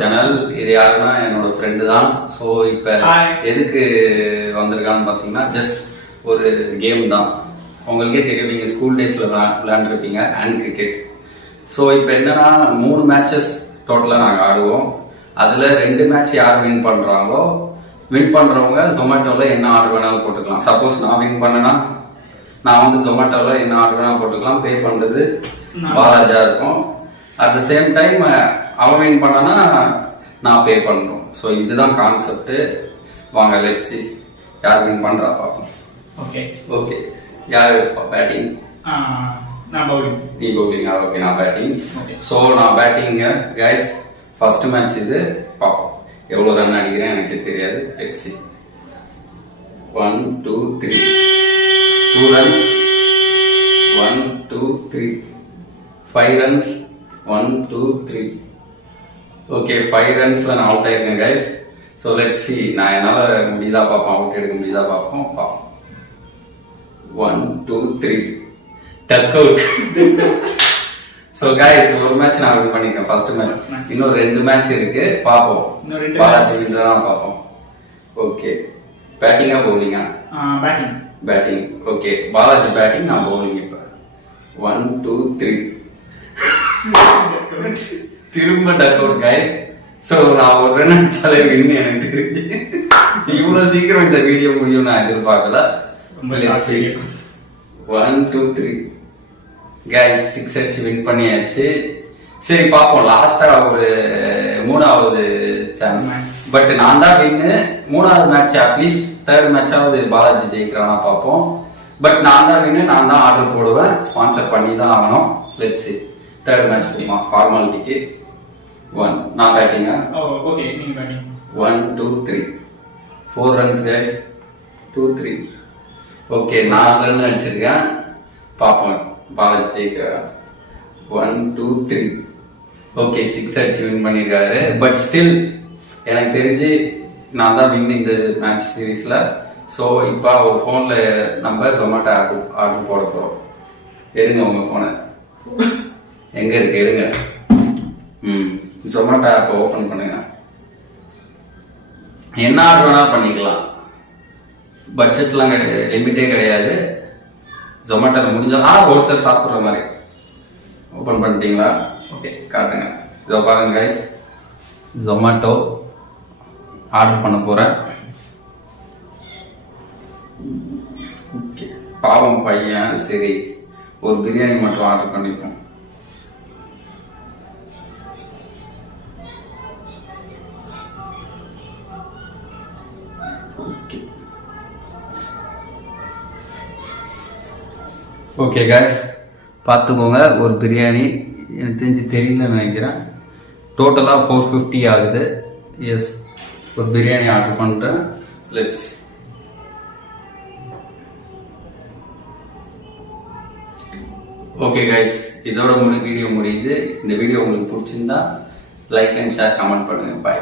Channel இது யாருன்னா என்னோட ஃப்ரெண்டு தான். ஸோ இப்போ எதுக்கு வந்திருக்கான்னு பார்த்தீங்கன்னா ஜஸ்ட் ஒரு கேம் தான். உங்களுக்கே தெரியும், நீங்கள் ஸ்கூல் டேஸில் விளையாண்டுருப்பீங்க ஹேண்ட் கிரிக்கெட். ஸோ இப்போ என்னன்னா 3 மேட்சஸ் டோட்டலாக நாங்கள் ஆடுவோம். அதில் 2 மேட்ச் யார் வின் பண்ணுறாங்களோ வின் பண்ணுறவங்க ஜொமேட்டோவில் என்ன ஆர்டர் வேணாலும் போட்டுக்கலாம். சப்போஸ் நான் வின் பண்ணேன்னா நான் வந்து ஜொமேட்டோவில் என்ன ஆர்டர் வேணாலும் போட்டுக்கலாம். பே பண்ணுறது பாலாஜா இருக்கும். அட் த சேம் டைம் அவன் வின் பண்ணனா நான் பே பண்ணுறோம். ஸோ இதுதான் கான்செப்ட். வாங்க லெட்ஸ் சி யார் வின் பண்ணுறா பார்ப்போம். ஓகே ஓகே, யார் பேட்டிங்? நான் பவுலிங். நீ பவுலிங்கா? ஓகே, நான் பேட்டிங். ஸோ நான் பேட்டிங்க கைஸ். ஃபர்ஸ்ட் மேட்ச் இது பார்ப்போம். எவ்வளோ ரன் அடிக்கிறேன் எனக்கு தெரியாது. Let's see. 1 2 3 2 runs 1 2 3 5 runs 1 2 3. Okay, 5 ரன்ஸ்ல நான் அவுட் ஆயிருக்கேன் கைஸ். ஸோ லெட்ஸ் சி நான் என்னால் முடியுதா பார்ப்போம், அவுட் எடுக்க முடியுதா பார்ப்போம். 1 2 3 டக் அவுட். ஸோ கைஸ் ஒரு மேட்ச் நான் வின் பண்ணிருக்கேன் ஃபர்ஸ்ட் மேட்ச். இன்னும் 2 மேட்ச் இருக்கு, பார்ப்போம். பாலாஜி வின் பார்ப்போம். ஓகே, பேட்டிங்கா பவுலிங்கா? Batting. Batting. Okay, Balaji batting, நான் பவுலிங். இப்போ 1 2 3 திரும்ப டக் அவுட் கைஸ். ஸோ நான் ஒரு ரன் அடிச்சாலே வின்னு எனக்கு தெரிஞ்சு. இவ்வளோ சீக்கிரம் இந்த வீடியோ முடியும் நான் எதிர்பார்க்கல. 1 2 3 கைஸ் 6 அடிச்சு வின் பண்ணியாச்சு. சரி பார்ப்போம், லாஸ்டா ஒரு 3வது சான்ஸ். பட் நான் தான் வின்னு. 3வது மேட்ச் அட்லீஸ்ட் 3rd மேட்சாவது பாலாஜி ஜெயிக்கிறானா பார்ப்போம். பட் நான் தான் வின்னு, நான் தான் ஆர்டர் போடுவேன். ஸ்பான்சர் பண்ணி தான் ஆகணும். லெட்ஸ் சி 3rd மேட்ச் தெரியுமா ஃபார்மாலிட்டிக்கு. 1 நான் பேட்டிங்கா? ஓகே, நீங்க batting. 1 2 3 4 runs guys. 2 3. Okay, 4 run அடிச்சிருக்கேன். பார்ப்போம் பாலாஜி ஜெயிக்கிறா. 1 2 3. ஓகே, 6 அடிச்சு வின் பண்ணிருக்காரு. பட் ஸ்டில் எனக்கு தெரிஞ்சு நான் தான் வின் இந்த மேட்ச் சீரீஸ்ல. ஸோ இப்போ ஒரு ஃபோன்ல நம்ம ஜொமேட்டோ ஆர்டர் போட போறோம். எடுங்க உங்க போனை. எங்க இருக்கு எடுங்க. ஜொமேட்டோ ஆப்பை ஓபன் பண்ணுங்க. என்ன ஆர்டர் வேணா பண்ணிக்கலாம். பட்ஜெட்லாம் லிமிட்டே கிடையாது. ஜொமேட்டோல முடிஞ்சா ஒருத்தர் சாப்பிட்ற மாதிரி. ஓபன் பண்ணிட்டீங்களா? ஓகே, காட்டுங்க. இதோ பாருங்க கைஸ், ஜொமேட்டோ ஆர்டர் பண்ண போறேன். ஓகே, பாவம் பையன். சரி, ஒரு பிரியாணி மட்டும் ஆர்டர் பண்ணிப்போம். ஓகே கைஸ், பார்த்துக்கோங்க. ஒரு பிரியாணி எனக்கு தெரிஞ்சு தெரியலன்னு நினைக்கிறேன். டோட்டலாக 450 ஆகுது. எஸ், ஒரு பிரியாணி ஆர்டர் பண்ணுறேன். லெட்ஸ். ஓகே கைஸ், இதோட வீடியோ முடியுது. இந்த வீடியோ உங்களுக்கு பிடிச்சிருந்தா லைக் அண்ட் ஷேர் கமெண்ட் பண்ணுங்க. பாய்.